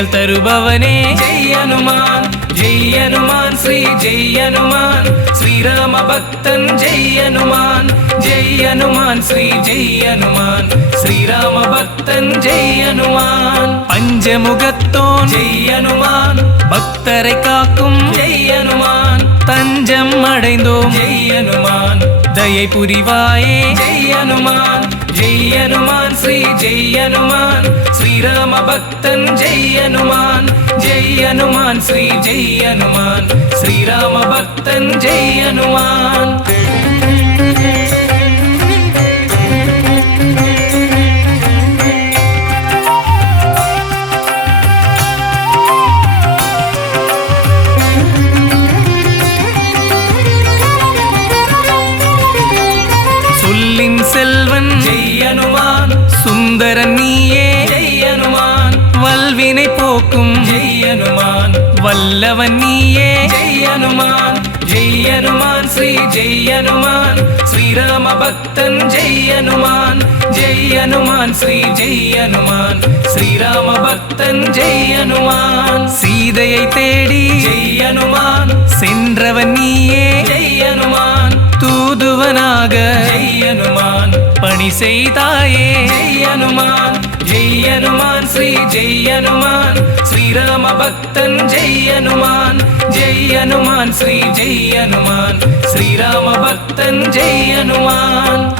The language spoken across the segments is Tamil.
நிழல் தருபவனே. ஜெய் அனுமான் ஜெய் அனுமான் ஸ்ரீ ஜெய் அனுமான். ஸ்ரீராம பக்தன் ஜெய் அனுமான். ஜெய் அனுமான் ஸ்ரீ ஜெய் அனுமான். ஸ்ரீராம பக்தன் ஜெய் அனுமான். பஞ்சமுகத்தோன் ஜெய் அனுமான். பக்தரை காக்கும் ஜெய் அனுமான். தஞ்சம் அடைந்தோம். ஜெய் அனுமான். தயை புரிவாயே. ஜெய் அனுமான். ஜெய் அனுமான் ஸ்ரீ ஜெய் அனுமான். ஸ்ரீராம பக்தன் ஜெய் அனுமான். ஜெய் அனுமான் ஸ்ரீ ஜெய் அனுமான். ஸ்ரீராம பக்தன் ஜெய் அனுமான். ஜெய் அனுமான் ஸ்ரீராம பக்தன் ஜெய் அனுமான் ஜெய் அனுமான் ஸ்ரீ ஜெய் அனுமான் ஸ்ரீராம பக்தன் ஜெய் அனுமான் சீதையை தேடி ஜெய் அனுமான் சென்றவன் நீயே ஜெய் அனுமான் தூதுவனாக ஜெய் அனுமான் பணி செய்தாயே ஜெய் அனுமான் ஜெய் அனுமான் ஸ்ரீ ஜெய் அனுமான். ஸ்ரீராம பக்தன் ஜெய் அனுமான். ஜெய் அனுமான் ஸ்ரீ ஜெய் அனுமான். ஸ்ரீராம பக்தன் ஜெய் அனுமான்.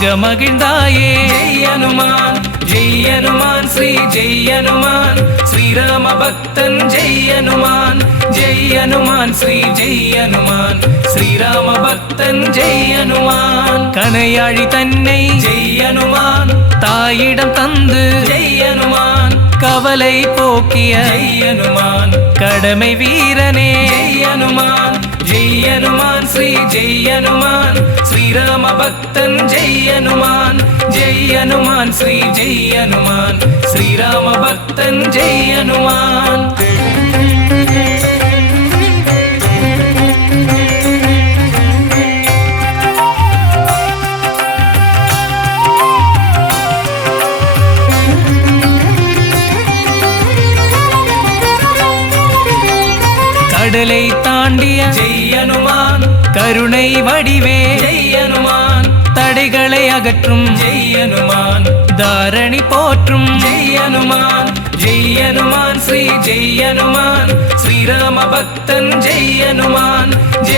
ஆக மகிழ்ந்தாயே ஜெய் அனுமான் ஜெய் அனுமான் ஸ்ரீ ஜெய் அனுமான் ஸ்ரீராம பக்தன் ஜெய் அனுமான் ஜெய் அனுமான் ஸ்ரீ ஜெய் அனுமான் ஸ்ரீராம பக்தன் ஜெய் அனுமான் கனையாழி தன்னை ஜெய் அனுமான் தாயிடம் தந்து ஜெய் அனுமான் கவலை போக்கிய ஜெய் அனுமான் கடமை வீரனே ஜெய் அனுமான் ஜெய் அனுமான் ஸ்ரீ ஜெய் அனுமான் ஸ்ரீராம பக்தன் ஜெய் அனுமான் ஜெய் அனுமான் ஸ்ரீ ஜெய் அனுமான் ஸ்ரீராம பக்தன் ஜெய் அனுமான் கருணை வடிவே. ஜெய் அனுமான். தடைகளை அகற்றும். ஜெய் அனுமான். தாரணி போற்றும். ஜெய் அனுமான். ஜெய் அனுமான். ஸ்ரீ ஜெய் அனுமான். ஸ்ரீராம பக்தன் ஜெய் அனுமான்.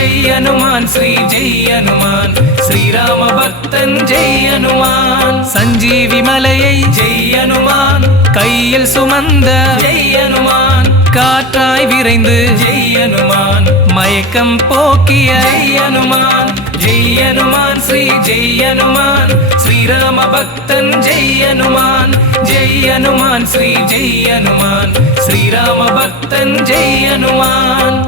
ஜெய் அனுமான் ஸ்ரீ ஜெய் அனுமான் ஸ்ரீராம பக்தன் ஜெய் அனுமான் சஞ்சீவி மலையை ஜெய் அனுமான் கையில் சுமந்த ஜெய் அனுமான் காற்றாய் விரைந்து ஜெய் அனுமான் மயக்கம் போக்கிய ஜெய் அனுமான் ஜெய் அனுமான் ஸ்ரீ ஜெய் அனுமான் ஸ்ரீராம பக்தன் ஜெய் அனுமான் ஜெய் அனுமான் ஸ்ரீ ஜெய் அனுமான் ஸ்ரீராம பக்தன் ஜெய் அனுமான்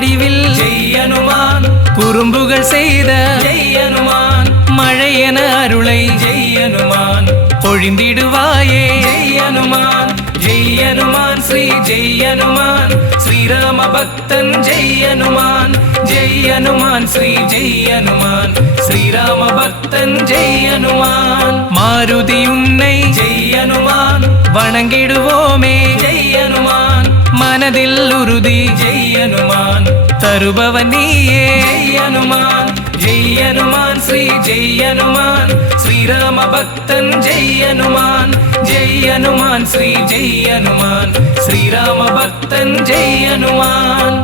வடிவில் ஜெய் அனுமான் குறும்புகள் செய்த ஜெய் அனுமான் மழை என அருளை ஜெய் அனுமான் பொழிந்திடுவாயே. ஜெய் அனுமான் ஜெய் அனுமான் ஸ்ரீ ஜெய் அனுமான் ஸ்ரீராம பக்தன் ஜெய் அனுமான் ஜெய் அனுமான் ஸ்ரீ ஜெய் அனுமான் ஸ்ரீராம பக்தன் ஜெய் அனுமான் மாருதி உன்னை ஜெய் அனுமான் வணங்கிடுவோமே. ஜெய் அனுமான் மனதில் உறுதி. ஜெய் அனுமான் தருபவன் நீயே. ஜெய் அனுமான் ஜெய் அனுமான் ஸ்ரீ ஜெய் அனுமான் ஸ்ரீராம பக்தன் ஜெய் அனுமான் ஜெய் அனுமான் ஸ்ரீ ஜெய் அனுமான் ஸ்ரீராம பக்தன் ஜெய் அனுமான்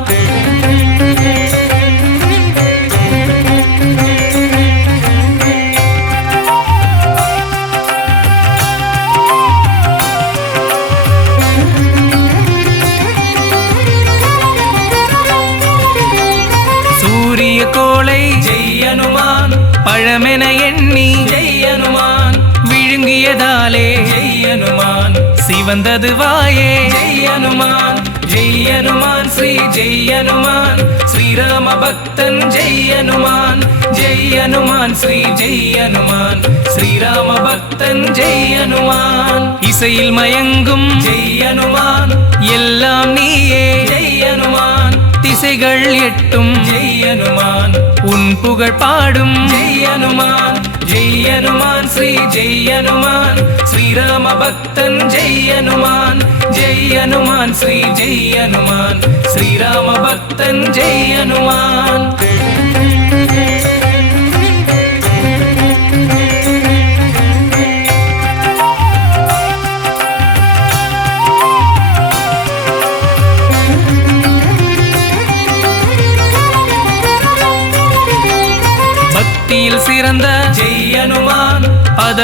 சிவந்தது வாயே. ஜெய் அனுமான் ஜெய் அனுமான் ஸ்ரீ ஜெய் அனுமான் ஸ்ரீராம பக்தன் ஜெய் அனுமான் ஜெய் அனுமான் ஸ்ரீ ஜெய் அனுமான் ஸ்ரீராம பக்தன் ஜெய் அனுமான் இசையில் மயங்கும் ஜெய் அனுமான் எல்லாம் நீயே. ஜெய் அனுமான் திசைகள் எட்டும் ஜெய் அனுமான் உன் புகழ் பாடும் ஜெய் அனுமான் ஜெய் அனுமான் ஸ்ரீ ஜெய் அனுமான் ஸ்ரீராம பக்தன் ஜெய் அனுமான் ஜெய் அனுமான் ஸ்ரீ ஜெய் அனுமான் ஸ்ரீராம பக்தன் ஜெய் அனுமான்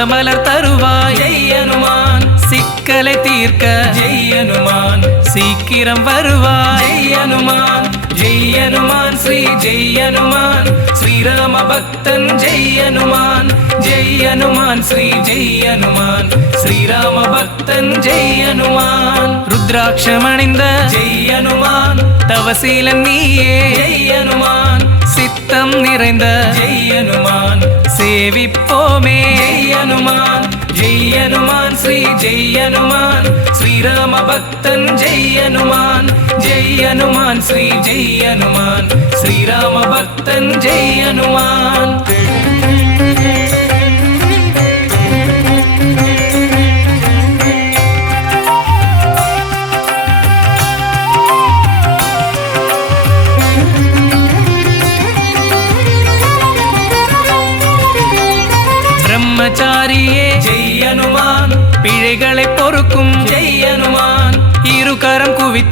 பதமலர் தருவாய் ஜெய் அனுமான் சிக்கலை தீர்க்க ஜெய் அனுமான் சீக்கிரம் வருவாய் ஜெய் அனுமான் ஜெய் அனுமான் ஸ்ரீ ஜெய் அனுமான் ஸ்ரீராம பக்தன் ஜெய் அனுமான் ஜெய் அனுமான் ஸ்ரீ ஜெய் அனுமான் ஸ்ரீராம பக்தன் ஜெய் அனுமான் ருத்ராட்சமணிந்த ஜெய் அனுமான் தவசீலன் நீயே ஜெய் அனுமான் சித்தம் நிறைந்த ஜெய் அனுமான் சேவிப்போமே. ஜெய் அனுமான் ஜெய் அனுமான் ஸ்ரீ ஜெய் அனுமான் ஸ்ரீராம பக்தன் ஜெய் அனுமான் ஜெய் அனுமான் ஸ்ரீ ஜெய் அனுமான் ஸ்ரீராம பக்தன் ஜெய் அனுமான்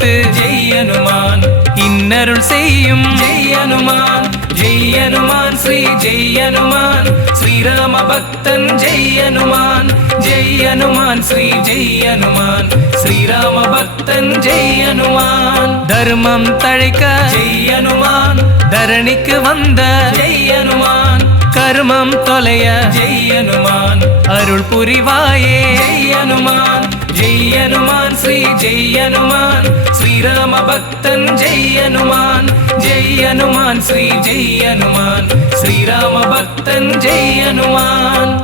கொடுத்து குவித்து ஜெய் அனுமான் இன்னருள் செய்யும் ஜெய் அனுமான் ஜெய் அனுமான் ஸ்ரீ ஜெய் அனுமான் ஸ்ரீராம பக்தன் ஜெய் அனுமான் ஜெய் அனுமான் ஸ்ரீ ஜெய் அனுமான் ஸ்ரீராம பக்தன் ஜெய் அனுமான் தர்மம் தழைக்க ஜெய் அனுமான் தரணிக்கு வந்த ஜெய் அனுமான் கர்மம் தொலைய ஜெய் அனுமான் அருள் புரிவாயே ஜெய் அனுமான் ஜெய் அனுமான் ஸ்ரீ ஜெய் அனுமான் ஸ்ரீராம பக்தன் ஜெய் அனுமான் ஜெய் அனுமான் ஸ்ரீ ஜெய் அனுமான் ஸ்ரீராம பக்தன் ஜெய் அனுமான்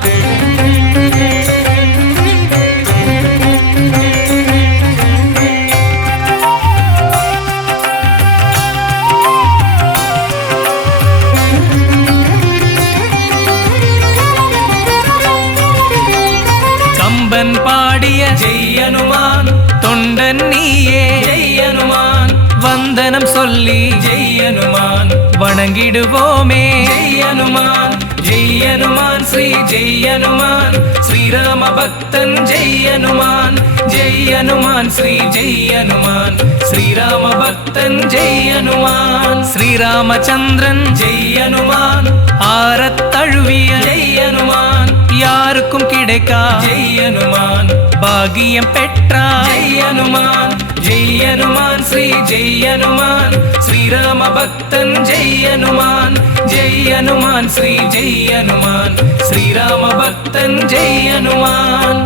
பக்தன் ஜெய் அனுமான் ஜெய் அனுமான் ஸ்ரீ ஜெய் அனுமான். ஸ்ரீராம பக்தன் ஜெய் அனுமான் ஸ்ரீராமச்சந்திரன் ஜெய் அனுமான். ஆரத் தழுவிய ஜெய் அனுமான் யாருக்கும் கிடைக்கா? ஜெய் அனுமான். பாகியம் பெற்றாய் ஜெய் அனுமான். ஜெய் அனுமான் ஸ்ரீ ஜெய் அனுமான் ஸ்ரீராம பக்தன் ஜெய் அனுமான் ஜெய் அனுமான் ஸ்ரீ ஜெய் அனுமான் ஸ்ரீராம பக்தன் ஜெய் அனுமான்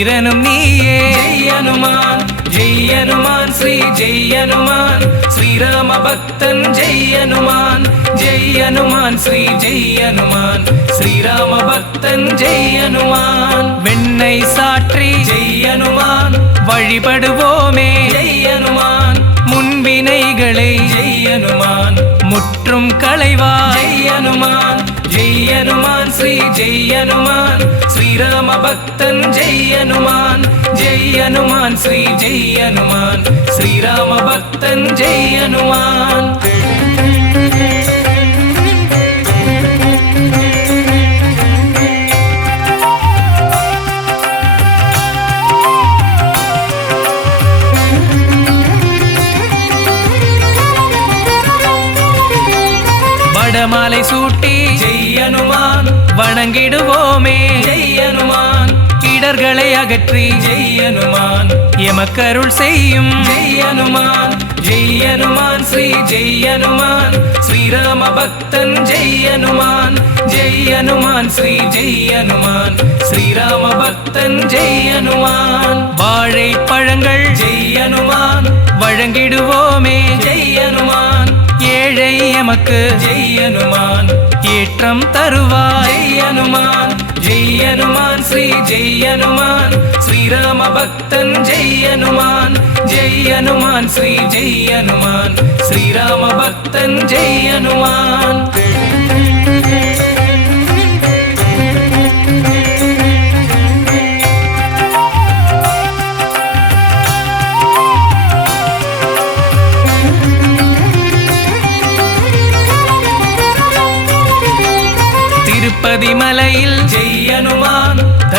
வீரனும் நீயே. ஜெய் அனுமான் ஜெய் அனுமான் ஸ்ரீ ஜெய் அனுமான். ஸ்ரீராம பக்தன் ஜெய் அனுமான். ஜெய் அனுமான் ஸ்ரீ ஜெய் அனுமான். ஸ்ரீராம பக்தன் ஜெய் அனுமான். வெண்ணை சாற்றி ஜெய் அனுமான். வழிபடுவோமே ஜெய் அனுமான். முன்வினைகளை ஜெய் அனுமான். முற்றும் களைவா ஜெய் அனுமான். ஜெய் அனுமான் ஸ்ரீ ஜெய் அனுமான் ஸ்ரீராம பக்தன் ஜெய் அனுமான் ஜெய் அனுமான் ஸ்ரீ ஜெய் அனுமான் ஸ்ரீராம பக்தன் ஜெய் அனுமான் வணங்கிடுவோமே ஜெய் அனுமான் இடர்களை அகற்றி ஜெய் அனுமான் எமக்கருள் செய்யும் ஜெய் அனுமான் ஜெய் அனுமான் ஸ்ரீ ஜெய் அனுமான் ஸ்ரீராம பக்தன் ஜெய் அனுமான் ஜெய் அனுமான் ஸ்ரீ ஜெய் அனுமான் ஸ்ரீராம பக்தன் ஜெய் அனுமான் வாழைப்பழங்கள் ஜெய் அனுமான் வழங்கிடுவோமே ஜெய் அனுமான் ஏழை எமக்கு ஜெய் அனுமான் ஏற்றம் தருவாய். ஜெய் அனுமான் ஜெய் அனுமான் ஸ்ரீ ஜெய் அனுமான் ஸ்ரீராம பக்தன் ஜெய் அனுமான் ஜெய் அனுமான் ஸ்ரீ ஜெய் அனுமான் ஸ்ரீராம பக்தன் ஜெய் அனுமான்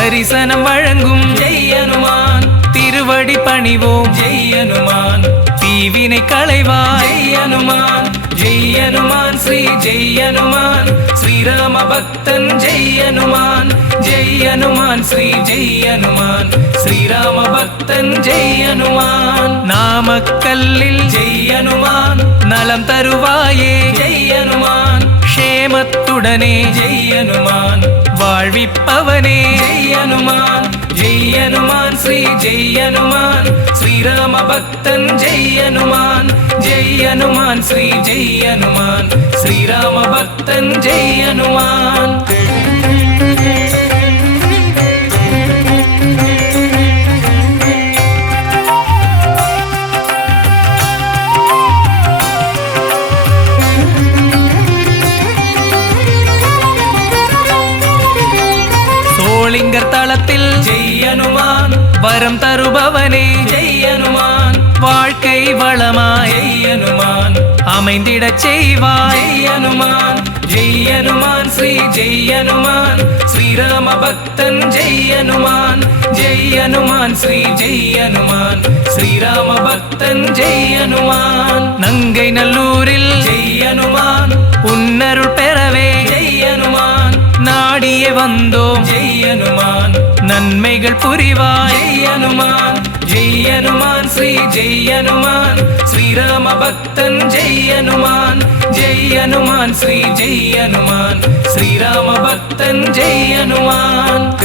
தரிசனம் வழங்கும் ஜெய் அனுமான் திருவடி பணிவோம் ஜெய் அனுமான் தீவினை களைவாய் ஜெய் அனுமான் ஜெய் அனுமான் ஸ்ரீ ஜெய் அனுமான் ஸ்ரீராம பக்தன் ஜெய் அனுமான் ஜெய் அனுமான் ஸ்ரீ ஜெய் அனுமான் ஸ்ரீராம பக்தன் ஜெய் அனுமான் நாமக்கல்லில் ஜெய் அனுமான் நலம் தருவாயே ஜெய் அனுமான் க்ஷேமத்துடனே ஜெய் அனுமான் வாழ்விப்பவனே ஜெய் அனுமான் ஜெய் அனுமான் ஸ்ரீ ஜெய் அனுமான் ஸ்ரீராம பக்தன் ஜெய் அனுமான் ஜெய் அனுமான் ஸ்ரீ ஜெய் அனுமான் ஸ்ரீராம பக்தன் ஜெய் அனுமான் அமைந்திடச் செய்வாய். ஜெய் அனுமான் ஜெய் அனுமான் ஸ்ரீ ஜெய் அனுமான். ஸ்ரீராம பக்தன் ஜெய் அனுமான். ஜெய் அனுமான் ஸ்ரீ ஜெய் அனுமான். ஸ்ரீராம பக்தன் ஜெய் அனுமான். நங்கை நல்லூரில் ஜெய் அனுமான். உன்னருள் பெறவே ஜெய் அனுமான். நாடியே வந்தோம். ஜெய் அனுமான். நன்மைகள் புரிவாய். அனுமான். ஜெய் அனுமான் ஸ்ரீ ஜெய் அனுமான். ஸ்ரீராம பக்தன் ஜெய் அனுமான். ஜெய் அனுமான் ஸ்ரீ ஜெய் அனுமான். ஸ்ரீராம பக்தன் ஜெய் அனுமான்.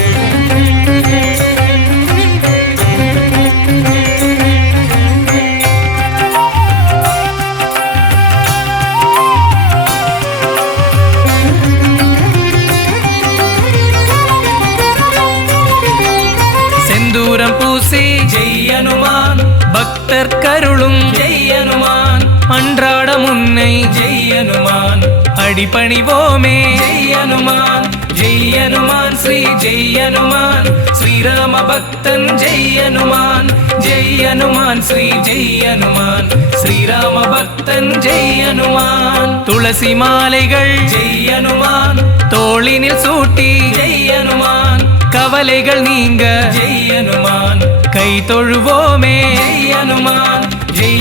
அடிபணிவோமே ஜெய் அனுமான் ஜெய் அனுமான் ஸ்ரீ ஜெய் அனுமான். ஸ்ரீராம பக்தன் ஜெய் அனுமான். ஜெய் அனுமான் ஸ்ரீ ஜெய் அனுமான். ஸ்ரீராம பக்தன் ஜெய் அனுமான். துளசி மாலைகள் ஜெய் அனுமான். தோளினில் சூட்டி ஜெய் அனுமான். கவலைகள் நீங்க ஜெய் அனுமான். கை தொழுவோமே. ஜெய் அனுமான்.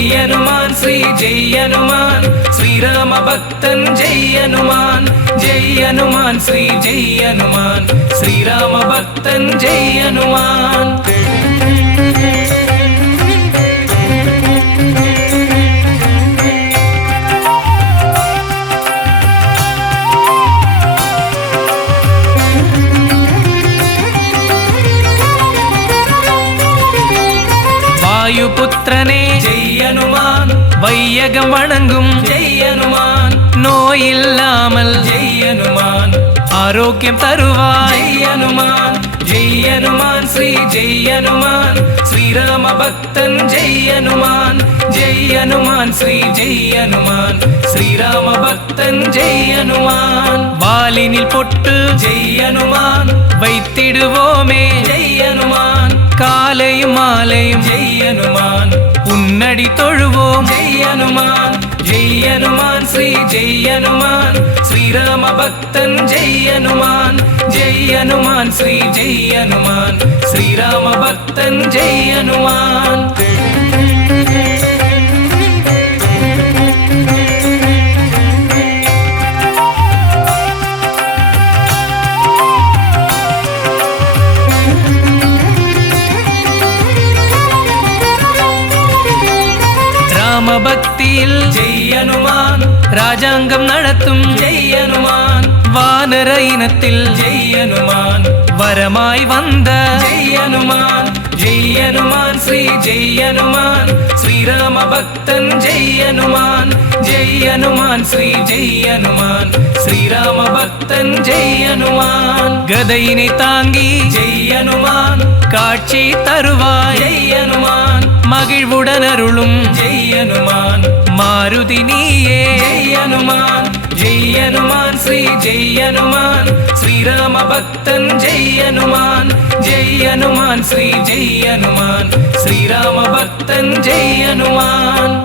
ஜெய் அனுமான் ஸ்ரீ ஜெய் அனுமான் ஸ்ரீராம பக்தன் ஜெய் அனுமான் ஜெய் அனுமான் ஸ்ரீ ஜெய் அனுமான் ஸ்ரீராம பக்தன் ஜெய் அனுமான் வையகம் வணங்கும். ஜெய் அனுமான் நோயில்லாமல் ஜெய் அனுமான் ஆரோக்கியம் தருவாய். ஜெய் அனுமான் ஜெய் அனுமான் ஸ்ரீ ஜெய் அனுமான் ஸ்ரீராம பக்தன் ஜெய் அனுமான் ஜெய் அனுமான் ஸ்ரீ ஜெய் அனுமான் ஸ்ரீராம பக்தன் ஜெய் அனுமான் வாலினில் பொட்டு ஜெய் அனுமான் வைத்திடுவோமே. ஜெய் அனுமான் காலையும் மாலையும் ஜெய் அனுமான் உன்னடி தொழுவோம். ஜெய் அனுமான் ஜெய் அனுமான் ஸ்ரீ ஜெய் அனுமான். ஸ்ரீராம பக்தன் ஜெய் அனுமான். ஜெய் அனுமான் ஸ்ரீ ஜெய் அனுமான். ஸ்ரீராம பக்தன் ஜெய் அனுமான். நடத்தும் ஜெய் அனுமான் வானர இனத்தில் ஜெய் அனுமான் வரமாய் வந்த ஜெய் அனுமான் ஜெய் அனுமான் ஸ்ரீ ஜெய் அனுமான் ஸ்ரீராம பக்தன் ஜெய் அனுமான் ஜெய் அனுமான் ஸ்ரீ ஜெய் அனுமான் ஸ்ரீராம பக்தன் ஜெய் அனுமான் கதையினை தாங்கி ஜெய் அனுமான் காட்சி தருவாய் ஜெய் அனுமான் மகிழ்வுடன் அருளும் ஜெய் அனுமான் மாருதி நீயே ஜெய் அனுமான் ஜெய் அனுமான் ஸ்ரீ ஜெய் அனுமான் ஸ்ரீராம பக்தன் ஜெய் அனுமான் ஜெய் அனுமான் ஸ்ரீ ஜெய் அனுமான் ஸ்ரீராம பக்தன் ஜெய் அனுமான்